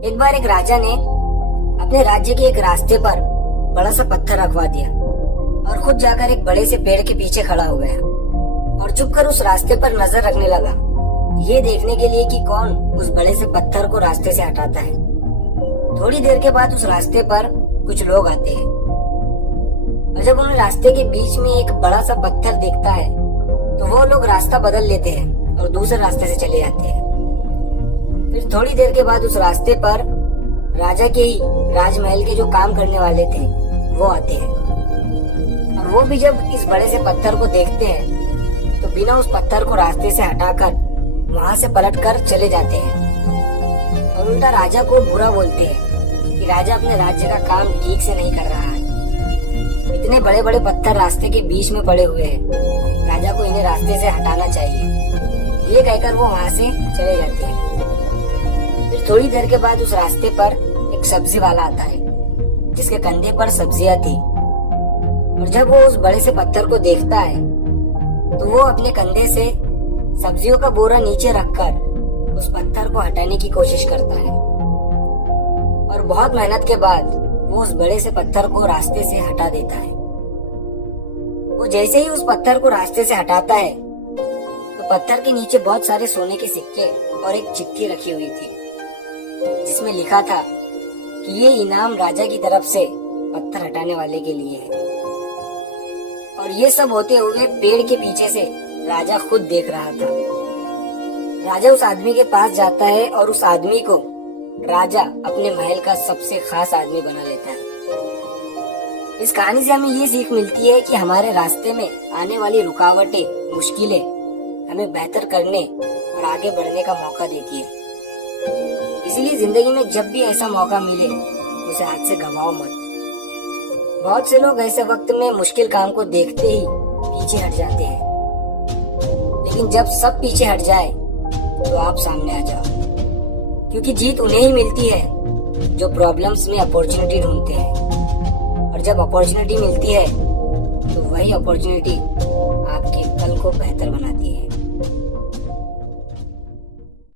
एक बार एक राजा ने अपने राज्य के एक रास्ते पर बड़ा सा पत्थर रखवा दिया और खुद जाकर एक बड़े से पेड़ के पीछे खड़ा हो गया और चुपकर उस रास्ते पर नजर रखने लगा, ये देखने के लिए कि कौन उस बड़े से पत्थर को रास्ते से हटाता है। थोड़ी देर के बाद उस रास्ते पर कुछ लोग आते हैं और जब उन्हें रास्ते के बीच में एक बड़ा सा पत्थर दिखता है तो वो लोग रास्ता बदल लेते हैं और दूसरे रास्ते से चले जाते हैं। फिर थोड़ी देर के बाद उस रास्ते पर राजा के ही राजमहल के जो काम करने वाले थे वो आते हैं और वो भी जब इस बड़े से पत्थर को देखते हैं तो बिना उस पत्थर को रास्ते से हटाकर वहां से पलटकर चले जाते हैं और उल्टा राजा को बुरा बोलते हैं कि राजा अपने राज्य का काम ठीक से नहीं कर रहा है। इतने बड़े बड़े पत्थर रास्ते के बीच में पड़े हुए हैं, राजा को इन्हें रास्ते से हटाना चाहिए। ये कहकर वो वहां से चले जाते हैं। फिर थोड़ी देर के बाद उस रास्ते पर एक सब्जी वाला आता है जिसके कंधे पर सब्जियां थी और जब वो उस बड़े से पत्थर को देखता है तो वो अपने कंधे से सब्जियों का बोरा नीचे रखकर उस पत्थर को हटाने की कोशिश करता है और बहुत मेहनत के बाद वो उस बड़े से पत्थर को रास्ते से हटा देता है। वो जैसे ही उस पत्थर को रास्ते से हटाता है तो पत्थर के नीचे बहुत सारे सोने के सिक्के और एक चिट्ठी रखी हुई थी जिसमें लिखा था कि ये इनाम राजा की तरफ से पत्थर हटाने वाले के लिए है। और ये सब होते हुए पेड़ के पीछे से राजा खुद देख रहा था। राजा उस आदमी के पास जाता है और उस आदमी को राजा अपने महल का सबसे खास आदमी बना लेता है। इस कहानी से हमें ये सीख मिलती है कि हमारे रास्ते में आने वाली रुकावटें, मुश्किलें हमें बेहतर करने और आगे बढ़ने का मौका देती है। इसीलिए जिंदगी में जब भी ऐसा मौका मिले उसे हाथ से गवाओ मत। बहुत से लोग ऐसे वक्त में मुश्किल काम को देखते ही पीछे हट जाते हैं, लेकिन जब सब पीछे हट जाए तो आप सामने आ जाओ, क्योंकि जीत उन्हें ही मिलती है जो प्रॉब्लम्स में अपॉर्चुनिटी ढूंढते हैं। और जब अपॉर्चुनिटी मिलती है तो वही अपॉर्चुनिटी आपके कल को बेहतर बनाती है।